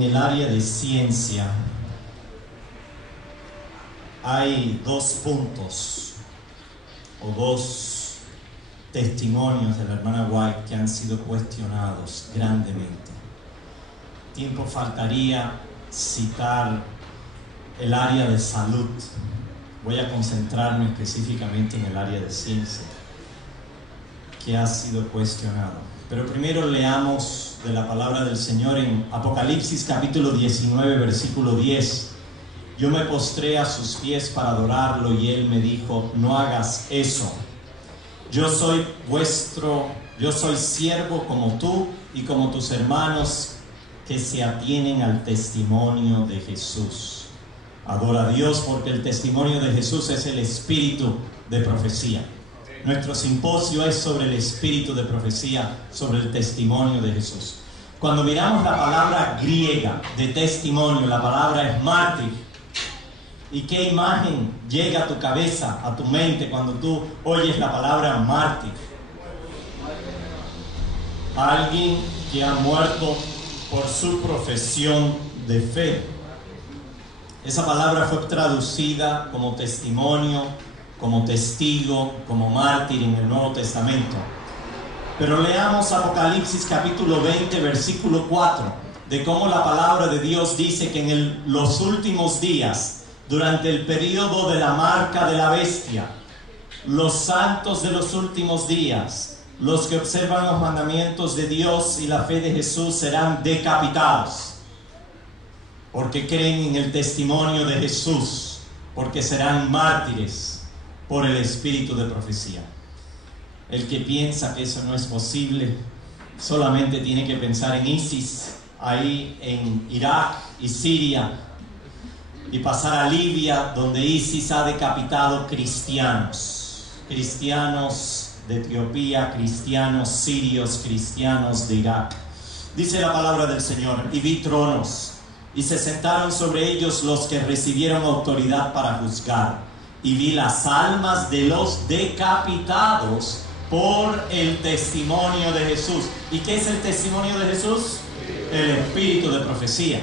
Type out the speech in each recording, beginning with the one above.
en el área de ciencia hay dos puntos o dos testimonios de la hermana White que han sido cuestionados grandemente. Tiempo faltaría citar el área de salud. Voy a concentrarme específicamente en el área de ciencia, que ha sido cuestionado. Pero primero leamos de la palabra del Señor en Apocalipsis capítulo 19, versículo 10. Yo me postré a sus pies para adorarlo y él me dijo: no hagas eso. Yo soy siervo como tú y como tus hermanos que se atienen al testimonio de Jesús. Adora a Dios, porque el testimonio de Jesús es el espíritu de profecía. Nuestro simposio es sobre el espíritu de profecía, sobre el testimonio de Jesús. Cuando miramos la palabra griega de testimonio, la palabra es mártir. ¿Y qué imagen llega a tu cabeza, a tu mente, cuando tú oyes la palabra mártir? Alguien que ha muerto por su profesión de fe. Esa palabra fue traducida como testimonio, como testigo, como mártir en el Nuevo Testamento. Pero leamos Apocalipsis capítulo 20, versículo 4, de cómo la palabra de Dios dice que en los últimos días, durante el período de la marca de la bestia, los santos de los últimos días, los que observan los mandamientos de Dios y la fe de Jesús, serán decapitados, porque creen en el testimonio de Jesús, porque serán mártires por el espíritu de profecía. El que piensa que eso no es posible, solamente tiene que pensar en ISIS, ahí en Irak y Siria, y pasar a Libia, donde ISIS ha decapitado cristianos de Etiopía, cristianos sirios, cristianos de Irak. Dice la palabra del Señor: y vi tronos, y se sentaron sobre ellos los que recibieron autoridad para juzgar, y vi las almas de los decapitados por el testimonio de Jesús. ¿Y qué es el testimonio de Jesús? El espíritu de profecía.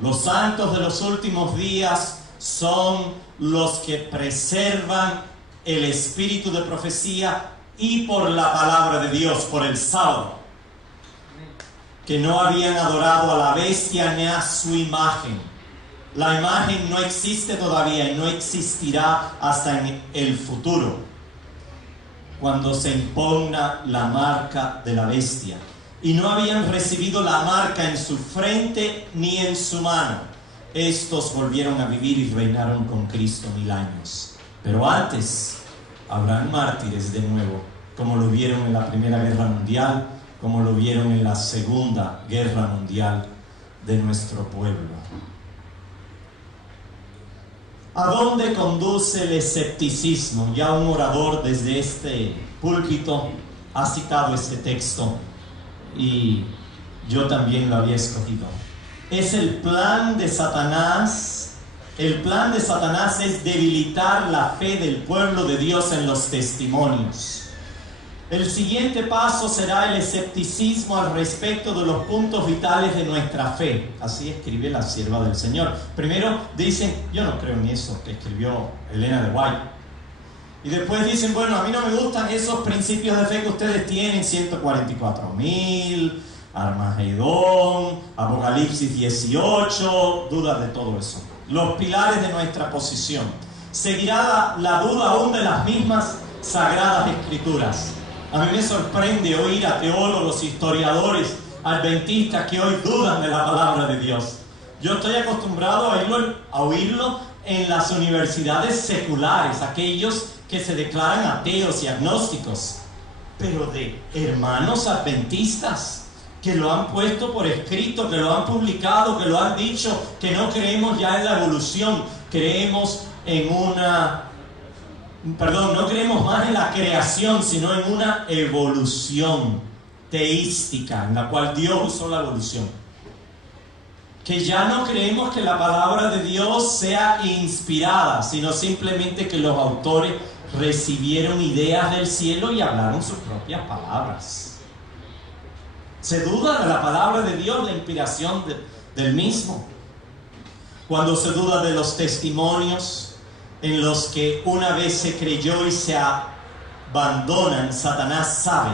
Los santos de los últimos días son los que preservan el espíritu de profecía y por la palabra de Dios, por el sábado, que no habían adorado a la bestia ni a su imagen. La imagen no existe todavía y no existirá hasta en el futuro, cuando se imponga la marca de la bestia. Y no habían recibido la marca en su frente ni en su mano. Estos volvieron a vivir y reinaron con Cristo 1000 años. Pero antes habrán mártires de nuevo, como lo vieron en la Primera Guerra Mundial, como lo vieron en la Segunda Guerra Mundial de nuestro pueblo. ¿A dónde conduce el escepticismo? Ya un orador desde este púlpito ha citado este texto y yo también lo había escogido. Es el plan de Satanás. El plan de Satanás es debilitar la fe del pueblo de Dios en los testimonios. El siguiente paso será el escepticismo al respecto de los puntos vitales de nuestra fe. Así escribe la sierva del Señor. Primero dicen: yo no creo en eso que escribió Elena de White. Y después dicen: bueno, a mí no me gustan esos principios de fe que ustedes tienen, 144.000, Armagedón, Apocalipsis 18, dudas de todo eso. Los pilares de nuestra posición. Seguirá la duda aún de las mismas sagradas escrituras. A mí me sorprende oír a teólogos, historiadores, adventistas que hoy dudan de la palabra de Dios. Yo estoy acostumbrado a oírlo en las universidades seculares, aquellos que se declaran ateos y agnósticos, pero de hermanos adventistas que lo han puesto por escrito, que lo han publicado, que lo han dicho, que no creemos ya en la evolución, creemos en no creemos más en la creación, sino en una evolución teística, en la cual Dios usó la evolución. Que ya no creemos que la palabra de Dios sea inspirada, sino simplemente que los autores recibieron ideas del cielo y hablaron sus propias palabras. Se duda de la palabra de Dios, la inspiración del mismo. Cuando se duda de los testimonios en los que una vez se creyó y se abandonan, Satanás sabe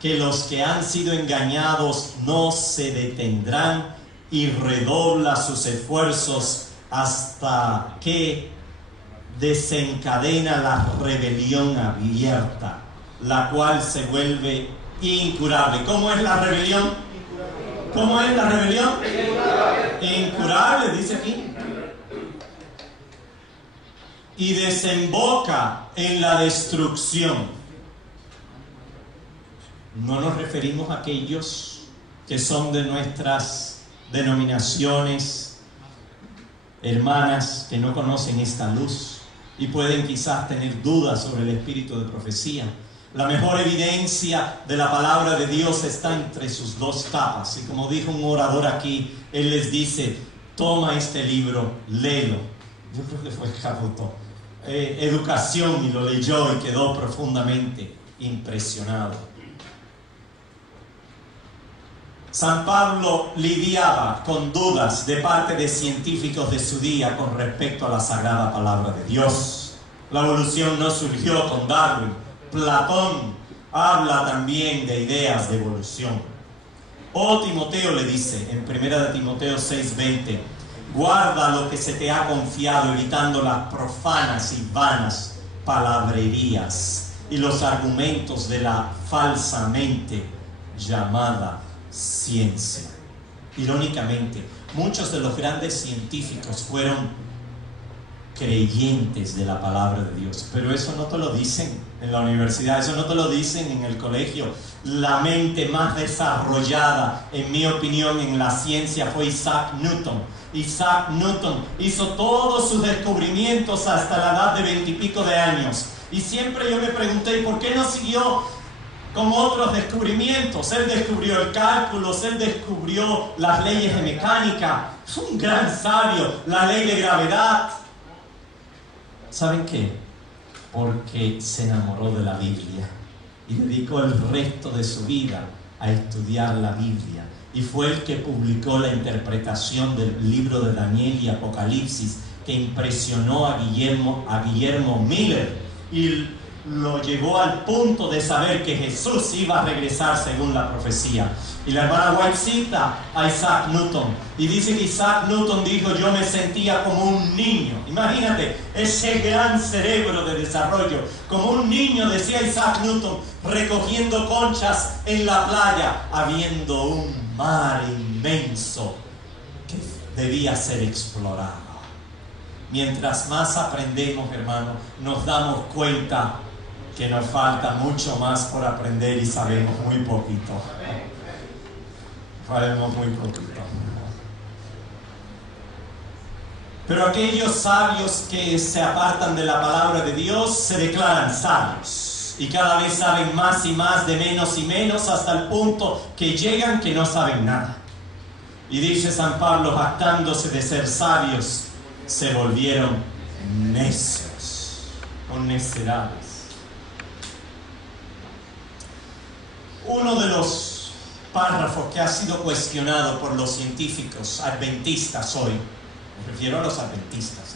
que los que han sido engañados no se detendrán y redobla sus esfuerzos hasta que desencadena la rebelión abierta, la cual se vuelve incurable. ¿Cómo es la rebelión? ¿Cómo es la rebelión? Incurable, dice aquí. Y desemboca en la destrucción. No nos referimos a aquellos que son de nuestras denominaciones hermanas que no conocen esta luz y pueden quizás tener dudas sobre el espíritu de profecía. La mejor evidencia de la palabra de Dios está entre sus dos tapas. Y como dijo un orador aquí, él les dice: toma este libro, léelo. Yo creo que fue Cabuto. Educación, y lo leyó y quedó profundamente impresionado. San Pablo lidiaba con dudas de parte de científicos de su día con respecto a la sagrada palabra de Dios. La evolución no surgió con Darwin. Platón habla también de ideas de evolución. Timoteo le dice en 1 Timoteo 6:20: guarda lo que se te ha confiado, evitando las profanas y vanas palabrerías y los argumentos de la falsamente llamada ciencia. Irónicamente, muchos de los grandes científicos fueron creyentes de la palabra de Dios, pero eso no te lo dicen en la universidad, eso no te lo dicen en el colegio. La mente más desarrollada, en mi opinión, en la ciencia fue Isaac Newton. Isaac Newton hizo todos sus descubrimientos hasta la edad de 20 y pico de años, y siempre yo me pregunté ¿por qué no siguió con otros descubrimientos? Él descubrió el cálculo, él descubrió las leyes de mecánica, es un gran sabio, la ley de gravedad. ¿Saben qué? Porque se enamoró de la Biblia y dedicó el resto de su vida a estudiar la Biblia, y fue el que publicó la interpretación del libro de Daniel y Apocalipsis, que impresionó a Guillermo Miller y lo llevó al punto de saber que Jesús iba a regresar según la profecía. Y la hermana White cita a Isaac Newton y dice que Isaac Newton dijo: yo me sentía como un niño. Imagínate ese gran cerebro de desarrollo. Como un niño, decía Isaac Newton, recogiendo conchas en la playa, habiendo un mar inmenso que debía ser explorado. Mientras más aprendemos, hermano, nos damos cuenta que nos falta mucho más por aprender y sabemos muy poquito. Sabemos muy poquito. Pero aquellos sabios que se apartan de la palabra de Dios se declaran sabios, y cada vez saben más y más, de menos y menos, hasta el punto que llegan que no saben nada. Y dice San Pablo, jactándose de ser sabios, se volvieron necios o necedades. Uno de los párrafos que ha sido cuestionado por los científicos adventistas hoy, me refiero a los adventistas,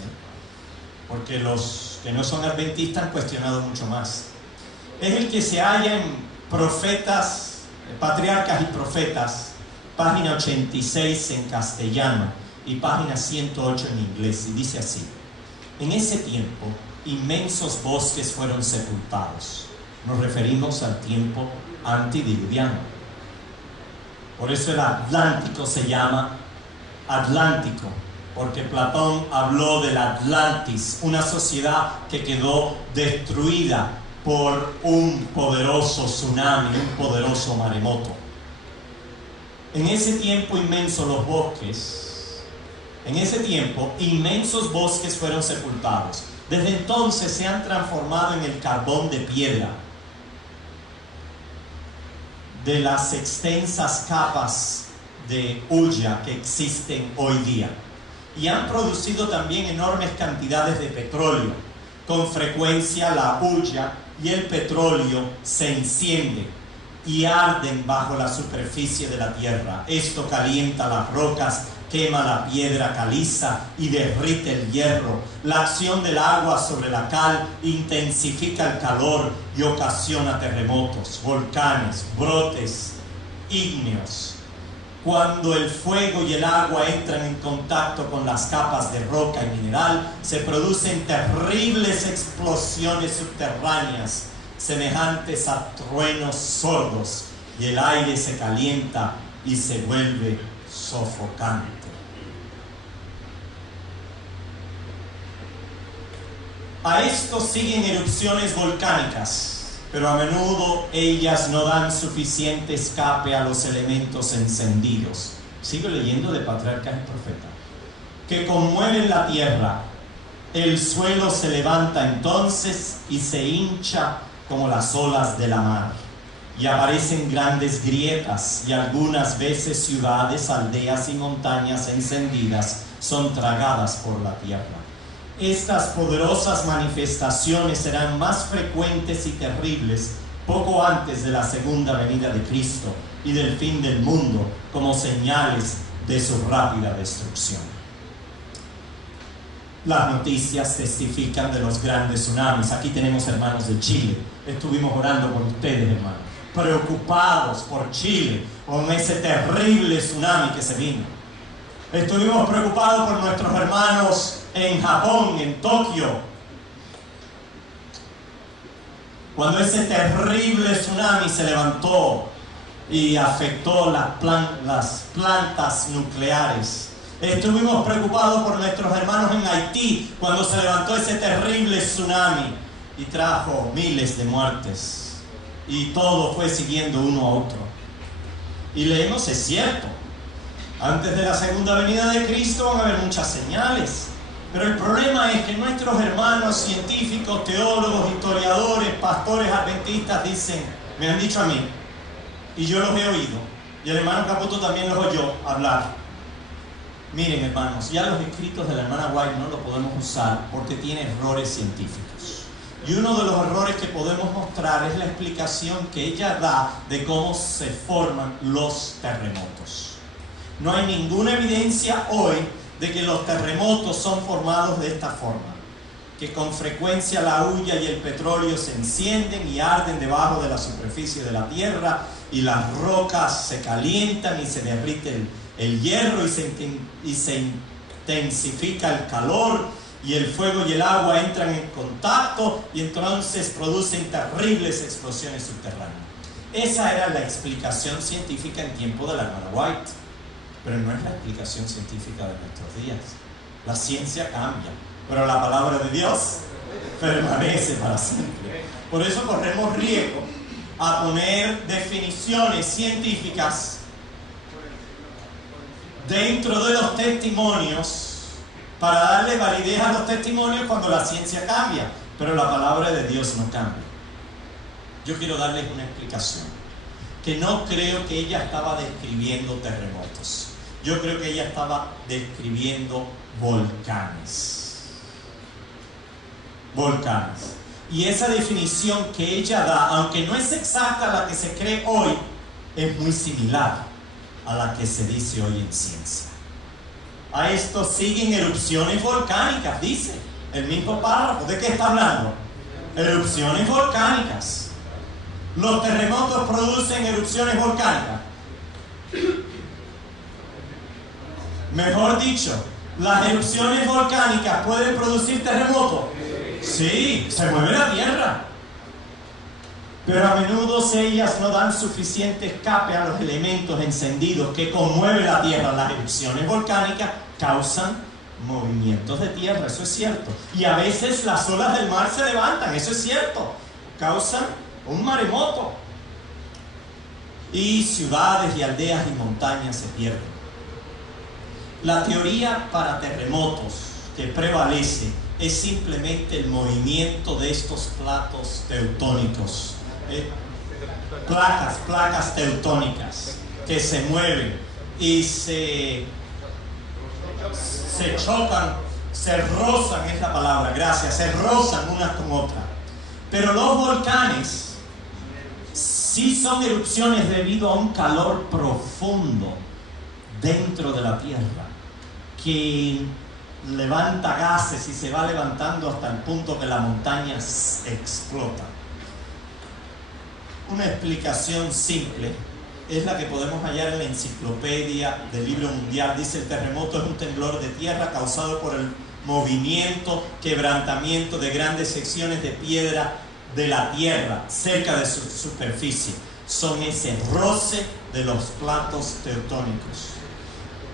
porque los que no son adventistas han cuestionado mucho más, es el que se halla en Profetas, Patriarcas y Profetas, página 86 en castellano y página 108 en inglés, y dice así: en ese tiempo inmensos bosques fueron sepultados. Nos referimos al tiempo antediluviano. Por eso el Atlántico se llama Atlántico, porque Platón habló del Atlantis, una sociedad que quedó destruida por un poderoso tsunami, un poderoso maremoto. En ese tiempo inmenso los bosques, en ese tiempo inmensos bosques fueron sepultados. Desde entonces se han transformado en el carbón de piedra de las extensas capas de hulla que existen hoy día, y han producido también enormes cantidades de petróleo. Con frecuencia la hulla y el petróleo se enciende y arden bajo la superficie de la tierra. Esto calienta las rocas, quema la piedra caliza y derrite el hierro. La acción del agua sobre la cal intensifica el calor y ocasiona terremotos, volcanes, brotes ígneos. Cuando el fuego y el agua entran en contacto con las capas de roca y mineral, se producen terribles explosiones subterráneas, semejantes a truenos sordos, y el aire se calienta y se vuelve sofocante. A esto siguen erupciones volcánicas, pero a menudo ellas no dan suficiente escape a los elementos encendidos. Sigo leyendo de Patriarcas y Profetas. Que conmueven la tierra. El suelo se levanta entonces y se hincha como las olas de la mar. Y aparecen grandes grietas, y algunas veces ciudades, aldeas y montañas encendidas son tragadas por la tierra. Estas poderosas manifestaciones serán más frecuentes y terribles poco antes de la segunda venida de Cristo y del fin del mundo, como señales de su rápida destrucción. Las noticias testifican de los grandes tsunamis. Aquí tenemos hermanos de Chile. Estuvimos orando por ustedes, hermanos, preocupados por Chile, con ese terrible tsunami que se vino. Estuvimos preocupados por nuestros hermanos en Japón, en Tokio, cuando ese terrible tsunami se levantó y afectó las plantas nucleares. Estuvimos preocupados por nuestros hermanos en Haití, cuando se levantó ese terrible tsunami y trajo miles de muertes, y todo fue siguiendo uno a otro. Y leemos, es cierto, antes de la segunda venida de Cristo van a haber muchas señales. Pero el problema es que nuestros hermanos científicos, teólogos, historiadores, pastores adventistas dicen, me han dicho a mí, y yo los he oído, y el hermano Caputo también los oyó hablar. Miren, hermanos, ya los escritos de la hermana White no los podemos usar porque tiene errores científicos. Y uno de los errores que podemos mostrar es la explicación que ella da de cómo se forman los terremotos. No hay ninguna evidencia hoy de que los terremotos son formados de esta forma, que con frecuencia la hulla y el petróleo se encienden y arden debajo de la superficie de la tierra, y las rocas se calientan y se derrite el hierro y se intensifica el calor, y el fuego y el agua entran en contacto y entonces producen terribles explosiones subterráneas. Esa era la explicación científica en tiempo de la hermana White. Pero no es la explicación científica de nuestros días. La ciencia cambia, pero la palabra de Dios permanece para siempre. Por eso corremos riesgo a poner definiciones científicas dentro de los testimonios para darle validez a los testimonios cuando la ciencia cambia, pero la palabra de Dios no cambia. Yo quiero darles una explicación, que no creo que ella estaba describiendo terremotos. Yo creo que ella estaba describiendo volcanes. Volcanes. Y esa definición que ella da, aunque no es exacta a la que se cree hoy, es muy similar a la que se dice hoy en ciencia. A esto siguen erupciones volcánicas, dice el mismo párrafo. ¿De qué está hablando? Erupciones volcánicas. Los terremotos producen erupciones volcánicas. Mejor dicho, ¿las erupciones volcánicas pueden producir terremotos? Sí, se mueve la tierra. Pero a menudo ellas no dan suficiente escape a los elementos encendidos que conmueven la tierra. Las erupciones volcánicas causan movimientos de tierra, eso es cierto. Y a veces las olas del mar se levantan, eso es cierto. Causan un maremoto. Y ciudades y aldeas y montañas se pierden. La teoría para terremotos que prevalece es simplemente el movimiento de estos platos teutónicos, placas teutónicas que se mueven y se chocan, se rozan, es la palabra, gracias, se rozan unas con otras. Pero los volcanes Sí son erupciones debido a un calor profundo dentro de la Tierra que levanta gases y se va levantando hasta el punto que la montaña explota. Una explicación simple es la que podemos hallar en la enciclopedia del Libro Mundial. Dice: el terremoto es un temblor de tierra causado por el movimiento, quebrantamiento de grandes secciones de piedra de la tierra cerca de su superficie. Son ese roce de los platos tectónicos.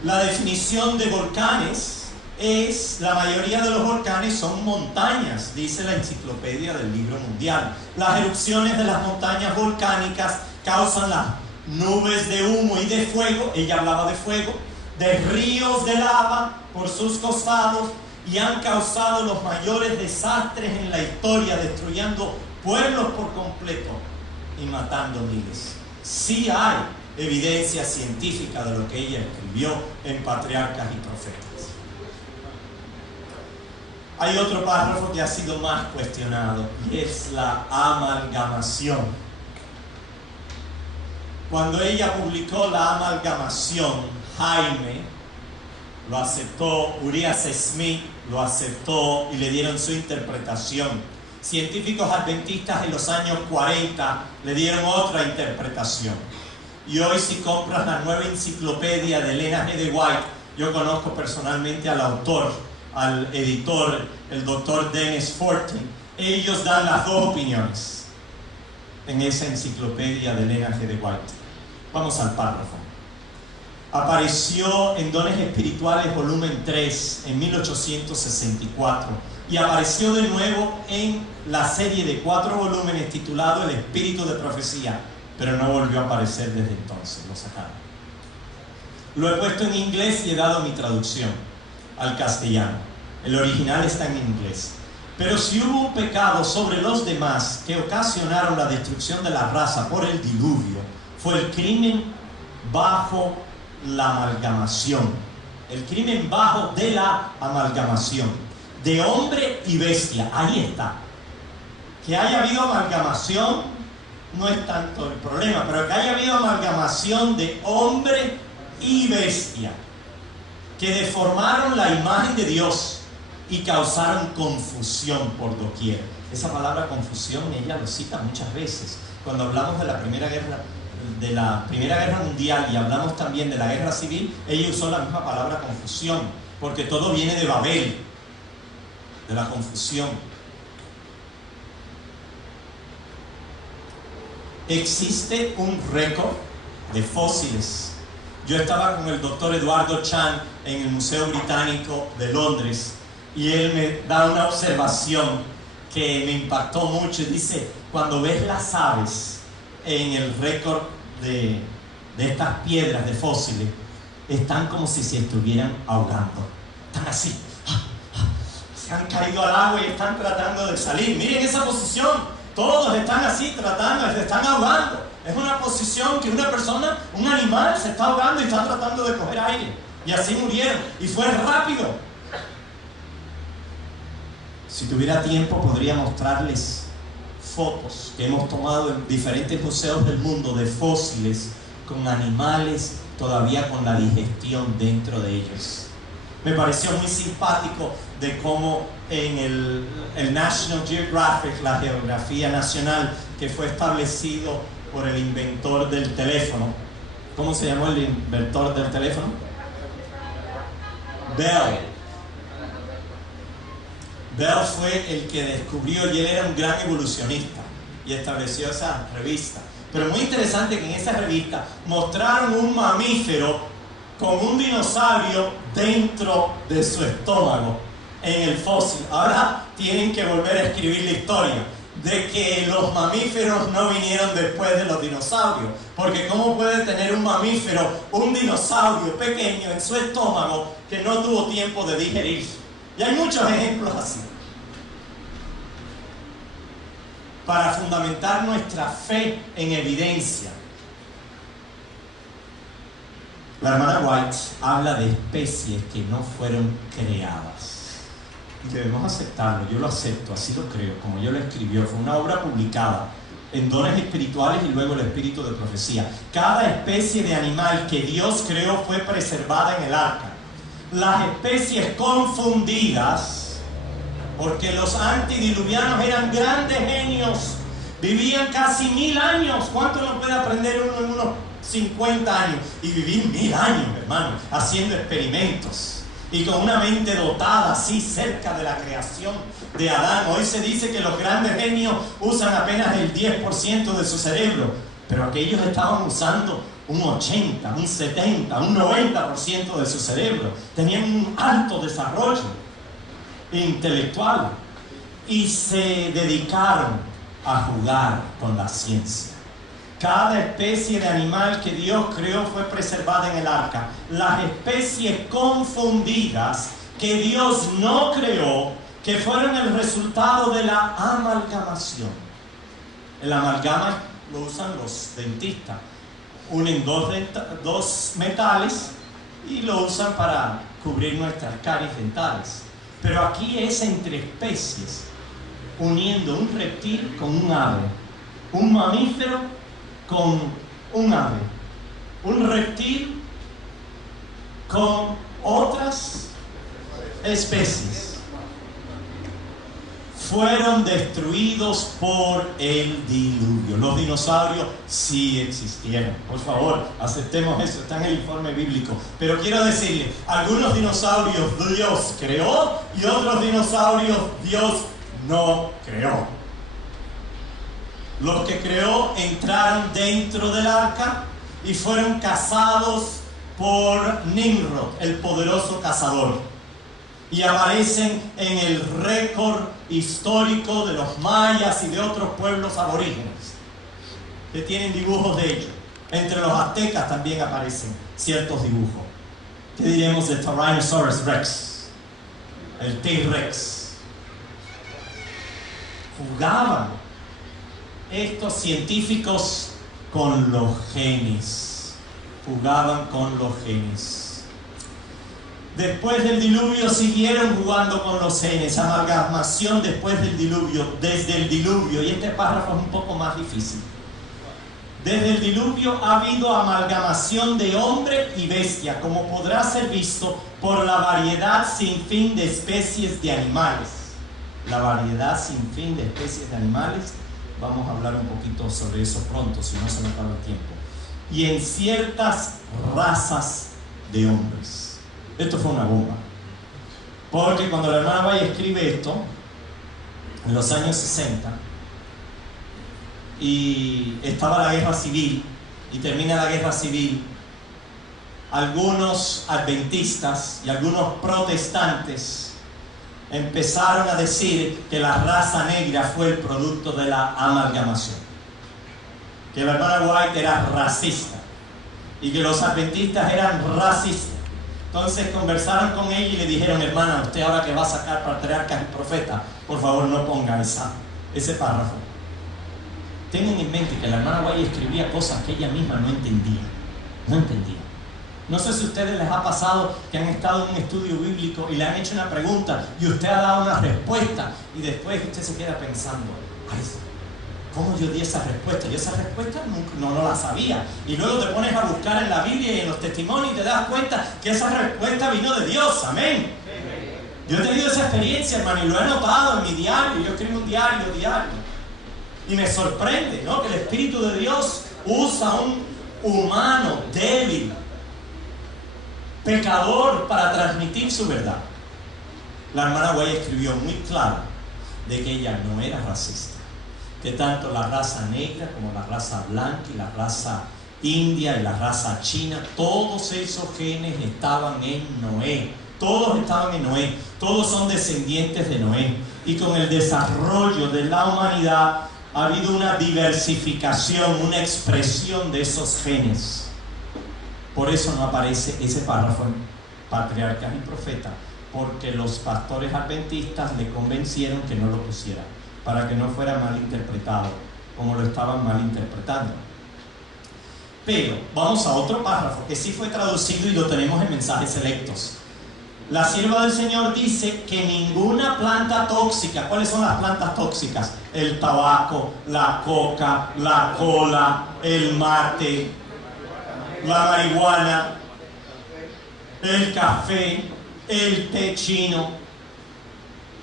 La definición de volcanes es: la mayoría de los volcanes son montañas, dice la enciclopedia del Libro Mundial. Las erupciones de las montañas volcánicas causan las nubes de humo y de fuego, ella hablaba de fuego, de ríos de lava por sus costados, y han causado los mayores desastres en la historia, destruyendo pueblos por completo y matando miles. Sí hay evidencia científica de lo que ella escribió en Patriarcas y Profetas. Hay otro párrafo que ha sido más cuestionado, y es la amalgamación. Cuando ella publicó la amalgamación, Jaime lo aceptó, Urias Smith lo aceptó y le dieron su interpretación. Científicos adventistas en los años 40 le dieron otra interpretación. Y hoy, si compras la nueva enciclopedia de Elena G. de White, yo conozco personalmente al autor, al editor, el doctor Dennis Fortin. Ellos dan las dos opiniones en esa enciclopedia de Elena G. de White. Vamos al párrafo. Apareció en Dones Espirituales, volumen 3, en 1864, y apareció de nuevo en la serie de 4 volúmenes titulado El Espíritu de Profecía, pero no volvió a aparecer desde entonces, lo sacaron. Lo he puesto en inglés y he dado mi traducción al castellano. El original está en inglés. Pero si hubo un pecado sobre los demás que ocasionaron la destrucción de la raza por el diluvio, fue el crimen bajo la amalgamación. El crimen bajo de la amalgamación de hombre y bestia. Ahí está. Que haya habido amalgamación no es tanto el problema, pero que haya habido amalgamación de hombre y bestia, que deformaron la imagen de Dios y causaron confusión por doquier. Esa palabra confusión ella lo cita muchas veces. Cuando hablamos de la Primera Guerra Mundial y hablamos también de la Guerra Civil, ella usó la misma palabra confusión, porque todo viene de Babel, de la confusión. Existe un récord de fósiles. Yo estaba con el doctor Eduardo Chan en el Museo Británico de Londres y él me da una observación que me impactó mucho. Dice: cuando ves las aves en el récord de estas piedras de fósiles, están como si se estuvieran ahogando. Están así. Se han caído al agua y están tratando de salir. Miren esa posición. Todos están así tratando, se están ahogando. Es una posición que una persona, un animal, se está ahogando y está tratando de coger aire. Y así murieron. Y fue rápido. Si tuviera tiempo podría mostrarles fotos que hemos tomado en diferentes museos del mundo de fósiles con animales todavía con la digestión dentro de ellos. Me pareció muy simpático de cómo en el National Geographic, la geografía nacional que fue establecido por el inventor del teléfono. ¿Cómo se llamó el inventor del teléfono? Bell. Bell fue el que descubrió, y él era un gran evolucionista y estableció esa revista. Pero muy interesante que en esa revista mostraron un mamífero con un dinosaurio dentro de su estómago en el fósil. Ahora tienen que volver a escribir la historia de que los mamíferos no vinieron después de los dinosaurios, porque ¿cómo puede tener un mamífero un dinosaurio pequeño en su estómago que no tuvo tiempo de digerir? Y hay muchos ejemplos así. Para fundamentar nuestra fe en evidencia, la hermana White habla de especies que no fueron creadas. Y debemos aceptarlo, yo lo acepto, así lo creo, como ella lo escribió. Fue una obra publicada en dones espirituales y luego el espíritu de profecía. Cada especie de animal que Dios creó fue preservada en el arca. Las especies confundidas, porque los antidiluvianos eran grandes genios, vivían casi 1000 años. ¿Cuánto nos puede aprender uno en unos 50 años? Y vivir 1000 años, hermano, haciendo experimentos. Y con una mente dotada así cerca de la creación de Adán. Hoy se dice que los grandes genios usan apenas el 10% de su cerebro, pero aquellos estaban usando un 80, un 70, un 90% de su cerebro. Tenían un alto desarrollo intelectual y se dedicaron a jugar con la ciencia. Cada especie de animal que Dios creó fue preservada en el arca. Las especies confundidas que Dios no creó, que fueron el resultado de la amalgamación. El amalgama lo usan los dentistas. Unen dos metales y lo usan para cubrir nuestras caries dentales. Pero aquí es entre especies, uniendo un reptil con un ave, un mamífero con un ave, un reptil con otras especies. Fueron destruidos por el diluvio. Los dinosaurios sí existieron. Por favor, aceptemos eso, está en el informe bíblico. Pero quiero decirle, algunos dinosaurios Dios creó y otros dinosaurios Dios no creó. Los que creó entraron dentro del arca y fueron cazados por Nimrod, el poderoso cazador. Y aparecen en el récord histórico de los mayas y de otros pueblos aborígenes, que tienen dibujos de ellos. Entre los aztecas también aparecen ciertos dibujos. ¿Qué diremos de Tyrannosaurus Rex? El T-Rex. Jugaban estos científicos con los genes. Jugaban con los genes. Después del diluvio siguieron jugando con los genes. Amalgamación después del diluvio, desde el diluvio. Y este párrafo es un poco más difícil. Desde el diluvio ha habido amalgamación de hombre y bestia, como podrá ser visto por la variedad sin fin de especies de animales. La variedad sin fin de especies de animales. Vamos a hablar un poquito sobre eso pronto, si no se me acaba el tiempo. Y en ciertas razas de hombres. Esto fue una bomba. Porque cuando la hermana Valle escribe esto, en los años 60, y estaba la guerra civil, y termina la guerra civil, algunos adventistas y algunos protestantes empezaron a decir que la raza negra fue el producto de la amalgamación. Que la hermana White era racista y que los adventistas eran racistas. Entonces conversaron con ella y le dijeron: hermana, usted ahora que va a sacar patriarcas y profetas, por favor no ponga ese párrafo. Tengan en mente que la hermana White escribía cosas que ella misma no entendía. No entendía. No sé si a ustedes les ha pasado que han estado en un estudio bíblico y le han hecho una pregunta y usted ha dado una respuesta y después usted se queda pensando: ay, ¿cómo yo di esa respuesta? Yo esa respuesta no la sabía. Y luego te pones a buscar en la Biblia y en los testimonios y te das cuenta que esa respuesta vino de Dios. Amén. Yo he tenido esa experiencia, hermano, y lo he notado en mi diario. Yo escribo un diario. Y me sorprende, ¿no?, que el Espíritu de Dios usa a un humano débil, pecador, para transmitir su verdad. La hermana Guay escribió muy claro de que ella no era racista, que tanto la raza negra como la raza blanca y la raza india y la raza china, todos esos genes estaban en Noé. Todos estaban en Noé, todos son descendientes de Noé. Y con el desarrollo de la humanidad ha habido una diversificación, una expresión de esos genes. Por eso no aparece ese párrafo en Patriarcas y Profetas, porque los pastores adventistas le convencieron que no lo pusiera, para que no fuera mal interpretado, como lo estaban mal interpretando. Pero vamos a otro párrafo que sí fue traducido y lo tenemos en Mensajes Selectos. La sierva del Señor dice que ninguna planta tóxica, ¿cuáles son las plantas tóxicas? El tabaco, la coca, la cola, el mate, la marihuana, el café, el té chino.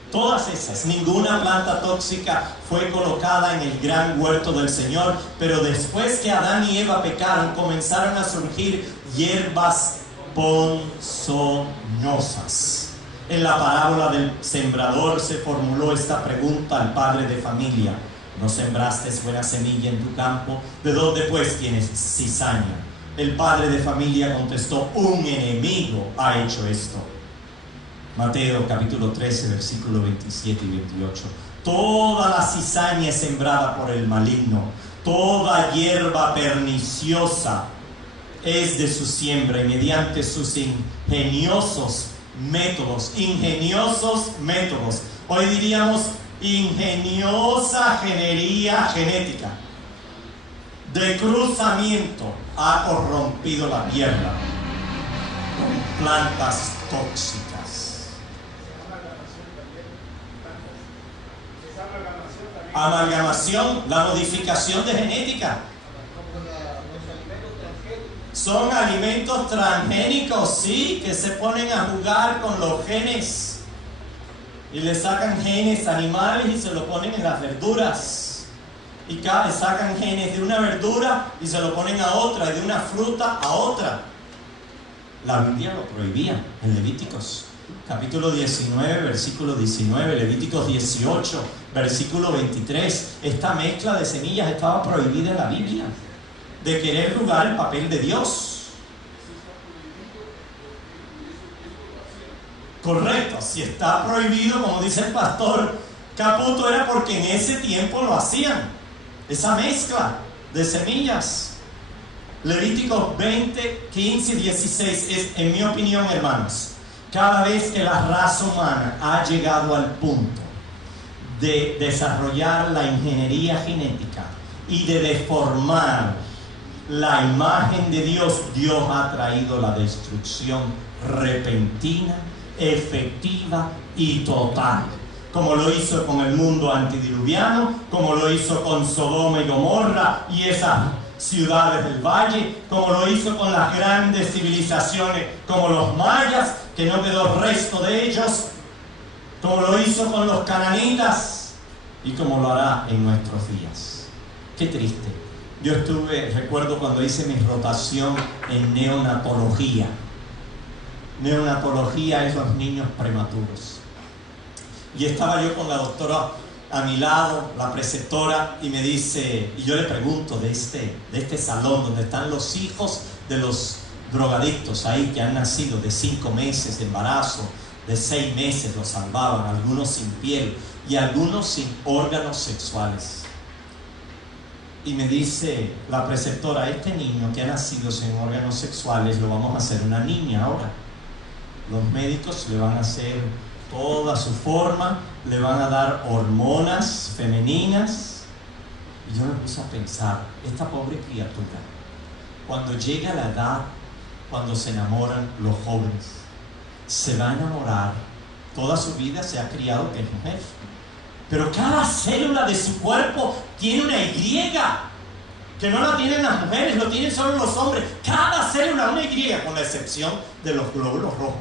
Todas esas, ninguna planta tóxica fue colocada en el gran huerto del Señor, pero después que Adán y Eva pecaron, comenzaron a surgir hierbas ponzoñosas. En la parábola del sembrador se formuló esta pregunta al padre de familia: ¿no sembraste buena semilla en tu campo? ¿De dónde pues tienes cizaña? El padre de familia contestó: un enemigo ha hecho esto. Mateo capítulo 13, versículos 27 y 28. Toda la cizaña es sembrada por el maligno, toda hierba perniciosa es de su siembra, y mediante sus ingeniosos métodos, hoy diríamos ingeniosa ingeniería genética, de cruzamiento, ha corrompido la tierra con plantas tóxicas. Amalgamación, la modificación de genética. Son alimentos transgénicos, sí, que se ponen a jugar con los genes y le sacan genes animales y se lo ponen en las verduras, y sacan genes de una verdura y se lo ponen a otra, y de una fruta a otra. La Biblia lo prohibía en Levíticos capítulo 19, versículo 19, Levíticos 18, versículo 23. Esta mezcla de semillas estaba prohibida en la Biblia, de querer jugar el papel de Dios. Correcto, si está prohibido, como dice el pastor Caputo, era porque en ese tiempo lo hacían, esa mezcla de semillas. Levíticos 20, 15 y 16 es, en mi opinión, hermanos, cada vez que la raza humana ha llegado al punto de desarrollar la ingeniería genética y de deformar la imagen de Dios, Dios ha traído la destrucción repentina, efectiva y total, como lo hizo con el mundo antediluviano, como lo hizo con Sodoma y Gomorra y esas ciudades del valle, como lo hizo con las grandes civilizaciones como los mayas, que no quedó resto de ellos, como lo hizo con los cananitas y como lo hará en nuestros días. Qué triste. Yo recuerdo cuando hice mi rotación en neonatología. Neonatología es los niños prematuros. Y estaba yo con la doctora a mi lado, la preceptora, y me dice, y yo le pregunto de este salón donde están los hijos de los drogadictos ahí que han nacido de 5 meses de embarazo, de 6 meses los salvaban, algunos sin piel y algunos sin órganos sexuales. Y me dice la preceptora, este niño que ha nacido sin órganos sexuales lo vamos a hacer una niña ahora. Los médicos le van a hacer toda su forma, le van a dar hormonas femeninas. Y yo me puse a pensar, esta pobre criatura, cuando llega la edad, cuando se enamoran los jóvenes, se va a enamorar, toda su vida se ha criado que es mujer, pero cada célula de su cuerpo tiene una Y, que no la tienen las mujeres, lo tienen solo los hombres. Cada célula una Y, con la excepción de los glóbulos rojos.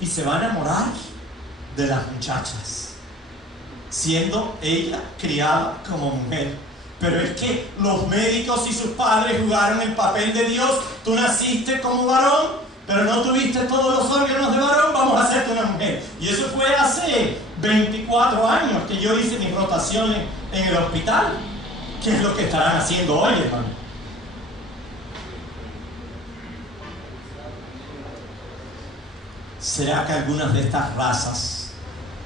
Y se va a enamorar de las muchachas, siendo ella criada como mujer. Pero es que los médicos y sus padres jugaron el papel de Dios. Tú naciste como varón, pero no tuviste todos los órganos de varón, vamos a hacerte una mujer. Y eso fue hace 24 años que yo hice mis rotaciones en el hospital. ¿Qué es lo que estarán haciendo hoy, hermano? ¿Será que algunas de estas razas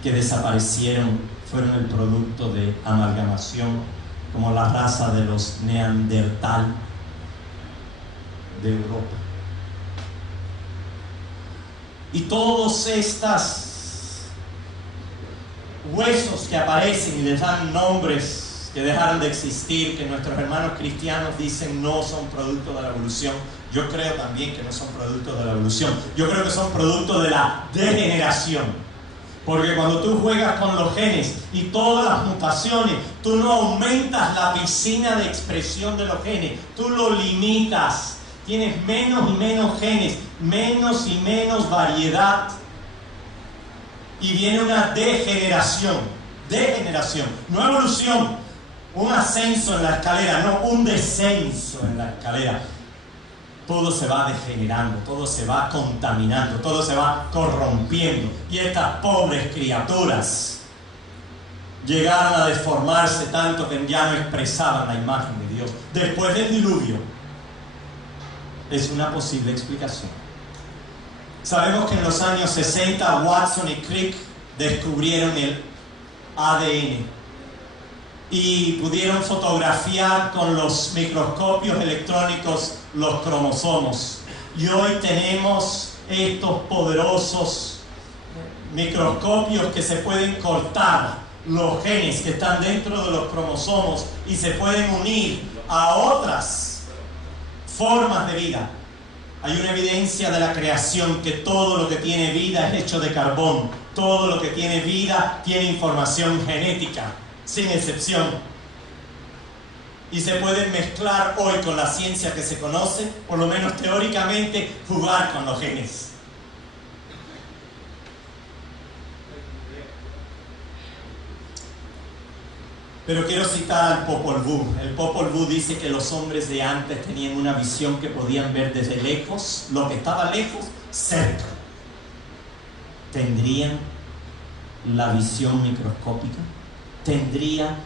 que desaparecieron fueron el producto de amalgamación, como la raza de los Neandertal de Europa? Y todos estos huesos que aparecen y les dan nombres que dejaron de existir, que nuestros hermanos cristianos dicen no son producto de la evolución, Yo creo también que no son productos de la evolución. Yo creo que son productos de la degeneración. Porque cuando tú juegas con los genes y todas las mutaciones, tú no aumentas la piscina de expresión de los genes, tú lo limitas. Tienes menos y menos genes, menos y menos variedad. Y viene una degeneración, no evolución, un ascenso en la escalera, no un descenso en la escalera. Todo se va degenerando, todo se va contaminando, todo se va corrompiendo. Y estas pobres criaturas llegaron a deformarse tanto que ya no expresaban la imagen de Dios. Después del diluvio, es una posible explicación. Sabemos que en los años 60 Watson y Crick descubrieron el ADN y pudieron fotografiar con los microscopios electrónicos los cromosomos. Y hoy tenemos estos poderosos microscopios que se pueden cortar los genes que están dentro de los cromosomos y se pueden unir a otras formas de vida. Hay una evidencia de la creación que todo lo que tiene vida es hecho de carbón. Todo lo que tiene vida tiene información genética, sin excepción. Y se pueden mezclar hoy con la ciencia que se conoce, por lo menos teóricamente, jugar con los genes. Pero quiero citar al Popol Vuh. El Popol Vuh dice que los hombres de antes tenían una visión que podían ver desde lejos, lo que estaba lejos, cerca. ¿Tendrían la visión microscópica? ¿Tendrían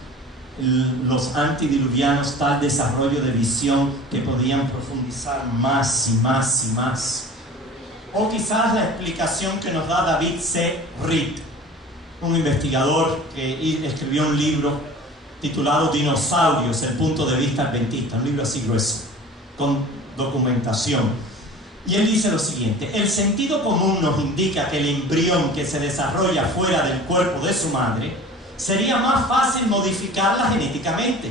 los antediluvianos tal desarrollo de visión que podían profundizar más y más y más? O quizás la explicación que nos da David C. Reed, un investigador que escribió un libro titulado Dinosaurios, el punto de vista adventista, un libro así grueso, con documentación. Y él dice lo siguiente: el sentido común nos indica que el embrión que se desarrolla fuera del cuerpo de su madre sería más fácil modificarla genéticamente.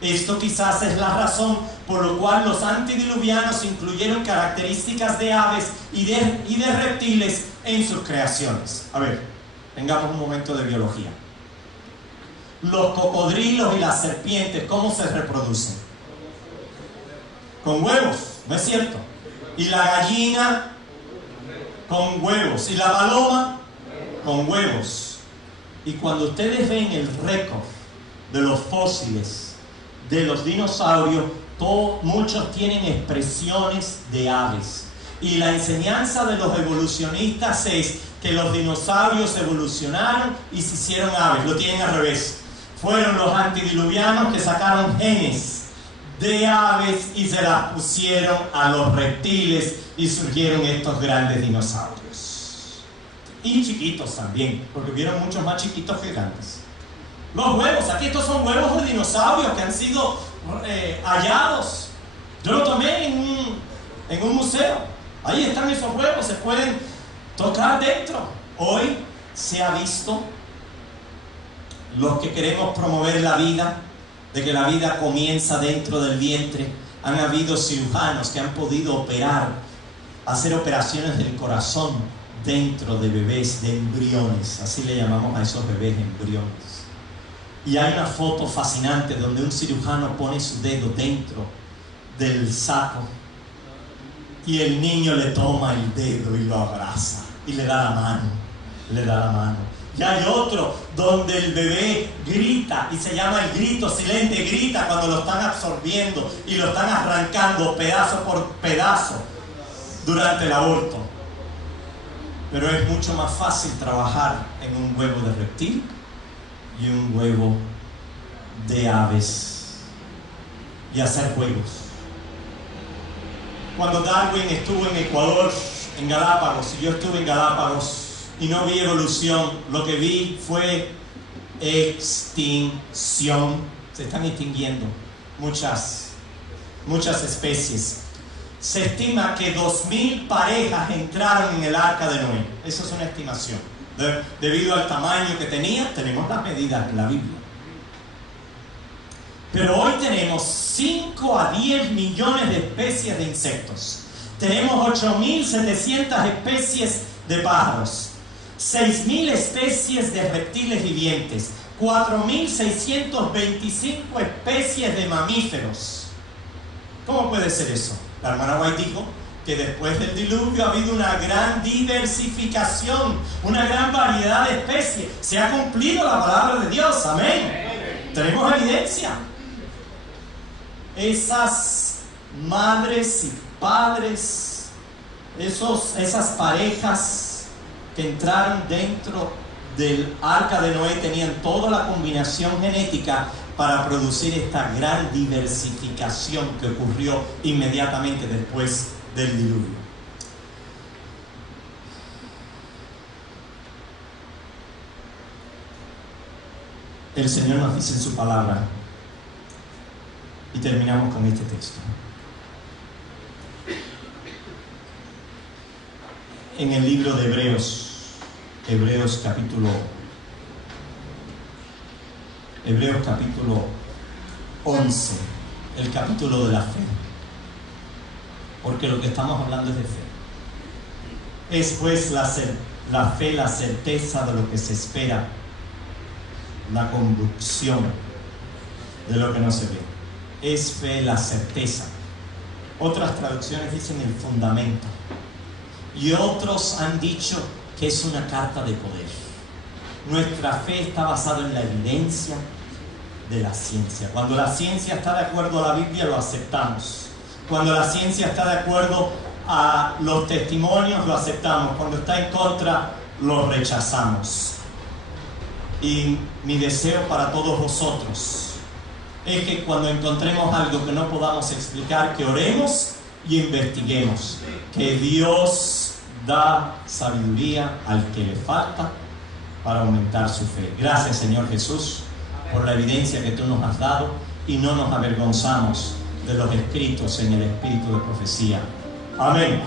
Esto quizás es la razón por la cual los antediluvianos incluyeron características de aves y de reptiles en sus creaciones. A ver, tengamos un momento de biología. Los cocodrilos y las serpientes, ¿cómo se reproducen? Con huevos, ¿no es cierto? Y la gallina con huevos. Y la paloma con huevos. Y cuando ustedes ven el récord de los fósiles de los dinosaurios, muchos tienen expresiones de aves. Y la enseñanza de los evolucionistas es que los dinosaurios evolucionaron y se hicieron aves. Lo tienen al revés. Fueron los antediluvianos que sacaron genes de aves y se las pusieron a los reptiles y surgieron estos grandes dinosaurios. Y chiquitos también, porque hubieron muchos más chiquitos que grandes. Los huevos, aquí estos son huevos de dinosaurios que han sido hallados. Yo lo tomé en un museo. Ahí están esos huevos, se pueden tocar dentro. Hoy se ha visto, los que queremos promover la vida, de que la vida comienza dentro del vientre, han habido cirujanos que han podido operar, hacer operaciones del corazón dentro de bebés, de embriones, así le llamamos a esos bebés, embriones. Y hay una foto fascinante donde un cirujano pone su dedo dentro del saco y el niño le toma el dedo y lo abraza y le da la mano. Y hay otro donde el bebé grita y se llama el grito silente, grita cuando lo están absorbiendo y lo están arrancando pedazo por pedazo durante el aborto. Pero es mucho más fácil trabajar en un huevo de reptil y un huevo de aves y hacer juegos. Cuando Darwin estuvo en Ecuador, en Galápagos, y yo estuve en Galápagos y no vi evolución, lo que vi fue extinción. Se están extinguiendo muchas especies. Se estima que 2000 parejas entraron en el arca de Noé. Eso es una estimación. Debido al tamaño que tenía, tenemos las medidas en la Biblia. Pero hoy tenemos 5 a 10 millones de especies de insectos. Tenemos 8.700 especies de pájaros, 6.000 especies de reptiles vivientes, 4.625 especies de mamíferos. ¿Cómo puede ser eso? La hermana White dijo que después del diluvio ha habido una gran diversificación, una gran variedad de especies. Se ha cumplido la palabra de Dios, amén. Tenemos evidencia. Esas madres y padres, esas parejas que entraron dentro del arca de Noé tenían toda la combinación genética para producir esta gran diversificación que ocurrió inmediatamente después del diluvio. El Señor nos dice en su palabra, y terminamos con este texto. En el libro de Hebreos capítulo 11, el capítulo de la fe. Porque lo que estamos hablando es de fe. Es pues la fe, la certeza de lo que se espera, la convicción de lo que no se ve. Es fe, la certeza. Otras traducciones dicen el fundamento. Y otros han dicho que es una carta de poder. Nuestra fe está basada en la evidencia de la ciencia. Cuando la ciencia está de acuerdo a la Biblia, lo aceptamos. Cuando la ciencia está de acuerdo a los testimonios, lo aceptamos. Cuando está en contra, lo rechazamos. Y mi deseo para todos vosotros es que cuando encontremos algo que no podamos explicar, que oremos y investiguemos. Que Dios da sabiduría al que le falta para aumentar su fe. Gracias, Señor Jesús, por la evidencia que tú nos has dado, y no nos avergonzamos de los escritos en el espíritu de profecía. Amén.